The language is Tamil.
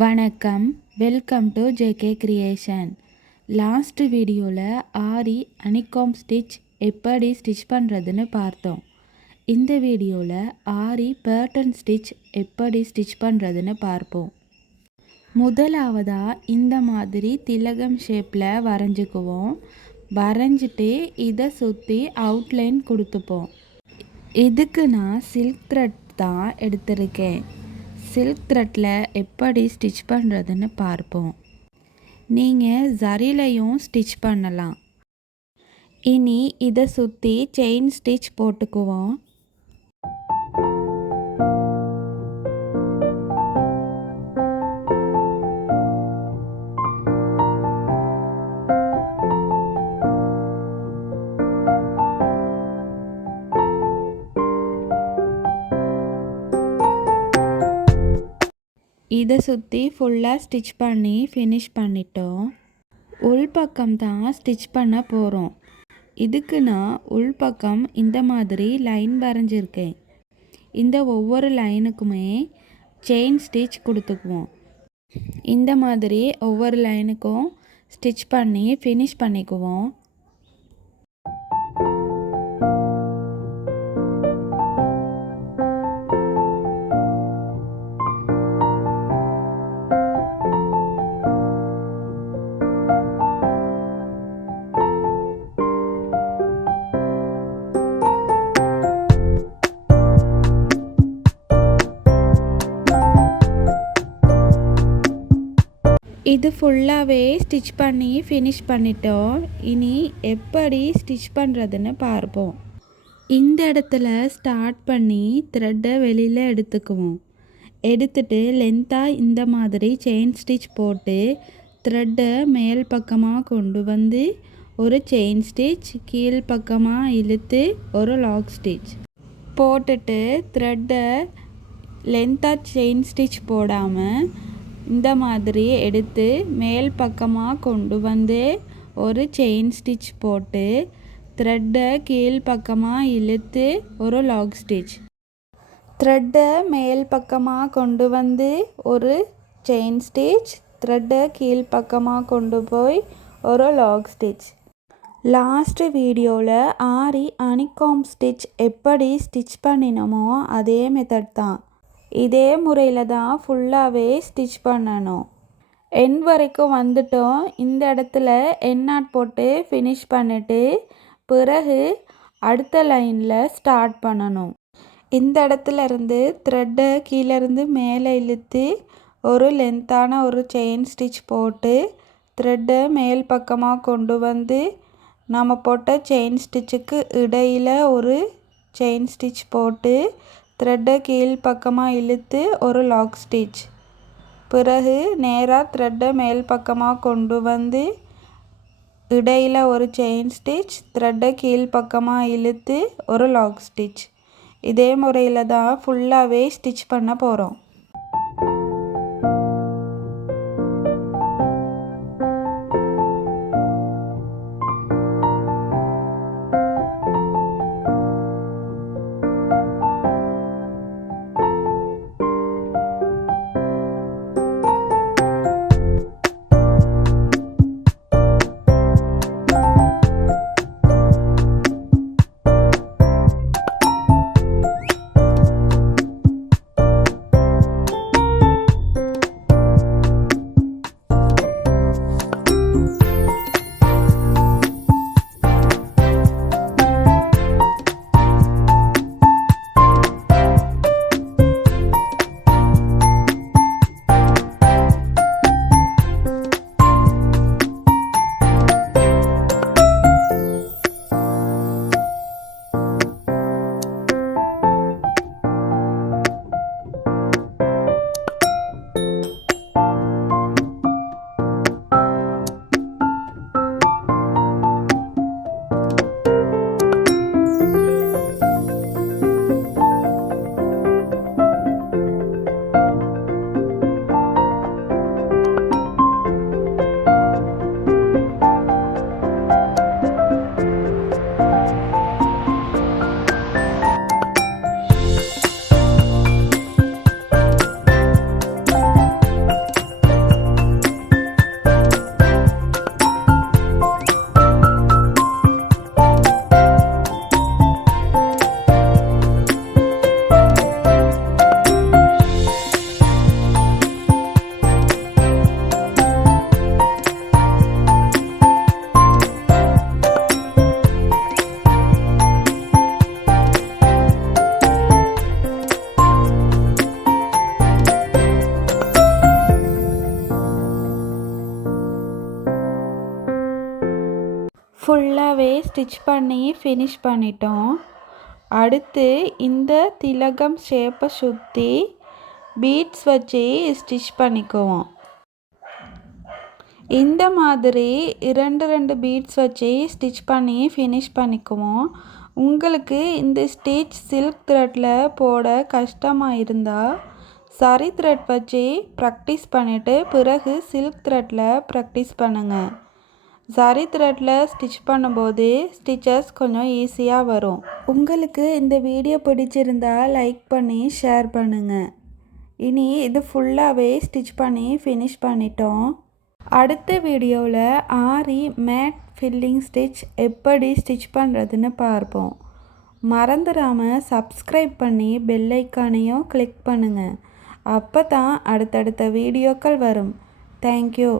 வணக்கம், welcome to JK creation. Last வீடியோவில் ஆரி அனிகாம் ஸ்டிச் எப்படி ஸ்டிச் பண்ணுறதுன்னு பார்த்தோம். இந்த வீடியோவில் ஆரி பேட்டர்ன் ஸ்டிச் எப்படி ஸ்டிச் பண்ணுறதுன்னு பார்ப்போம். முதலாவதாக இந்த மாதிரி திலகம் ஷேப்பில் வரைஞ்சிக்குவோம். வரைஞ்சிட்டு இதை சுற்றி அவுட்லைன் கொடுத்துப்போம். இதுக்கு நான் சில்க் த்ரெட் தான் எடுத்திருக்கேன். சில்க் த்ரெட்டில் எப்படி ஸ்டிச் பண்ணுறதுன்னு பார்ப்போம். நீங்கள் ஜரிலையும் ஸ்டிச் பண்ணலாம். இனி இதை சுற்றி செயின் ஸ்டிச் போட்டுக்குவோம். இதை சுற்றி ஃபுல்லாக ஸ்டிச் பண்ணி ஃபினிஷ் பண்ணிட்டோம். உள்பக்கம் தான் ஸ்டிச் பண்ண போகிறோம். இதுக்கு நான் உள்பக்கம் இந்த மாதிரி லைன் வரைஞ்சிருக்கேன். இந்த ஒவ்வொரு லைனுக்குமே செயின் ஸ்டிச் கொடுத்துக்குவோம். இந்த மாதிரி ஒவ்வொரு லைனுக்கும் ஸ்டிச் பண்ணி ஃபினிஷ் பண்ணிக்குவோம். இது ஃபுல்லாகவே ஸ்டிச் பண்ணி ஃபினிஷ் பண்ணிட்டோம். இனி எப்படி ஸ்டிச் பண்ணுறதுன்னு பார்ப்போம். இந்த இடத்துல ஸ்டார்ட் பண்ணி த்ரெட்டை வெளியில் எடுத்துக்குவோம். எடுத்துட்டு லென்த்தாக இந்த மாதிரி செயின் ஸ்டிச் போட்டு த்ரெட்டை மேல் பக்கமாக கொண்டு வந்து ஒரு செயின் ஸ்டிச், கீழ் பக்கமாக இழுத்து ஒரு லாக் ஸ்டிச் போட்டுட்டு த்ரெட்டை லென்த்தாக செயின் ஸ்டிச் போடாமல் இந்த மாதிரி எடுத்து மேல் பக்கமாக கொண்டு வந்து ஒரு செயின் ஸ்டிச் போட்டு த்ரெட்டை கீழ் பக்கமாக இழுத்து ஒரு லாக் ஸ்டிச். த்ரெட்டை மேல் பக்கமாக கொண்டு வந்து ஒரு செயின் ஸ்டிச், த்ரெட்டை கீழ் பக்கமாக கொண்டு போய் ஒரு லாக் ஸ்டிச். லாஸ்ட் வீடியோவில் ஆரி அனிகாம் ஸ்டிச் எப்படி ஸ்டிச் பண்ணினோமோ அதே மெத்தட் தான். இதே முறையில் தான் ஃபுல்லாகவே ஸ்டிச் பண்ணணும். எண்ட் வரைக்கும் வந்துட்டோம். இந்த இடத்துல எண்ட் நாட் போட்டு ஃபினிஷ் பண்ணிவிட்டு பிறகு அடுத்த லைனில் ஸ்டார்ட் பண்ணணும். இந்த இடத்துல இருந்து த்ரெட்டை கீழேருந்து மேலே இழுத்து ஒரு லென்த்தான ஒரு செயின் ஸ்டிச் போட்டு த்ரெட்டை மேல் பக்கமாக கொண்டு வந்து நம்ம போட்ட செயின் ஸ்டிச்சுக்கு இடையில் ஒரு செயின் ஸ்டிச் போட்டு த்ரெட்டை கீழ் பக்கமாக இழுத்து ஒரு லாக் ஸ்டிச். பிறகு நேராக த்ரெட்டை மேல் பக்கமாக கொண்டு வந்து இடையில் ஒரு செயின் ஸ்டிச், த்ரெட்டை கீழ் பக்கமாக இழுத்து ஒரு லாக் ஸ்டிச். இதே முறையில் தான் ஃபுல்லாகவே ஸ்டிச் பண்ண போகிறோம். ஃபுல்லாகவே ஸ்டிச் பண்ணி ஃபினிஷ் பண்ணிட்டோம். அடுத்து இந்த திலகம் ஷேப்பை சுற்றி பீட்ஸ் வச்சு ஸ்டிச் பண்ணிக்குவோம். இந்த மாதிரி 2 பீட்ஸ் வச்சு ஸ்டிச் பண்ணி ஃபினிஷ் பண்ணிக்குவோம். உங்களுக்கு இந்த ஸ்டிச் சில்க் த்ரெட்டில் போட கஷ்டமாக இருந்தால் சரி த்ரெட் வச்சு ப்ராக்டிஸ் பண்ணிவிட்டு பிறகு சில்க் த்ரெட்டில் ப்ராக்டிஸ் பண்ணுங்கள். சரி த்ரெட்டில் ஸ்டிச் பண்ணும்போது ஸ்டிச்சஸ் கொஞ்சம் ஈஸியாக வரும். உங்களுக்கு இந்த வீடியோ பிடிச்சிருந்தா லைக் பண்ணி ஷேர் பண்ணுங்கள். இனி இது ஃபுல்லாகவே ஸ்டிச் பண்ணி ஃபினிஷ் பண்ணிட்டோம். அடுத்த வீடியோவில் ஆரி மேட் ஃபில்லிங் ஸ்டிச் எப்படி ஸ்டிச் பண்ணுறதுன்னு பார்ப்போம். மறந்துடாமல் சப்ஸ்கிரைப் பண்ணி பெல் ஐக்கானையும் கிளிக் பண்ணுங்கள். அப்போ தான் அடுத்தடுத்த வீடியோக்கள் வரும். தேங்க்யூ.